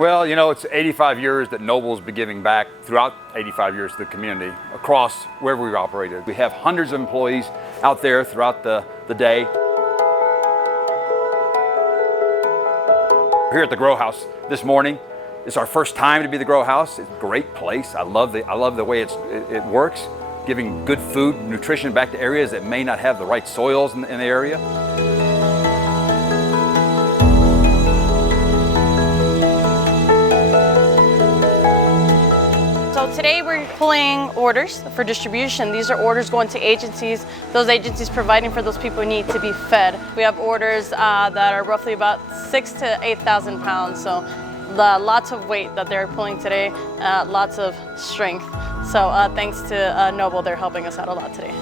Well, you know, it's 85 years that Noble's been giving back throughout 85 years to the community across wherever we've operated. We have hundreds of employees out there throughout the day. Here at the Grow House this morning. It's our first time to be the Grow House. It's a great place. I love the way it works, giving good food, nutrition back to areas that may not have the right soils in the area. So today we're pulling orders for distribution. These are orders going to agencies, those agencies providing for those people who need to be fed. We have orders that are roughly about 6,000 to 8,000 pounds. So lots of weight that they're pulling today, lots of strength. So thanks to Noble, they're helping us out a lot today.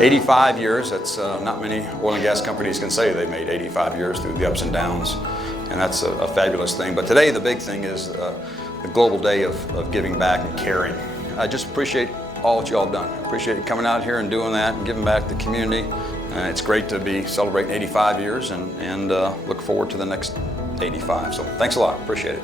85 years, that's not many oil and gas companies can say they've made 85 years through the ups and downs, and that's a fabulous thing. But today the big thing is the global day of giving back and caring. I just appreciate all that you all have done. I appreciate you coming out here and doing that and giving back to the community. It's great to be celebrating 85 years and look forward to the next 85. So thanks a lot, appreciate it.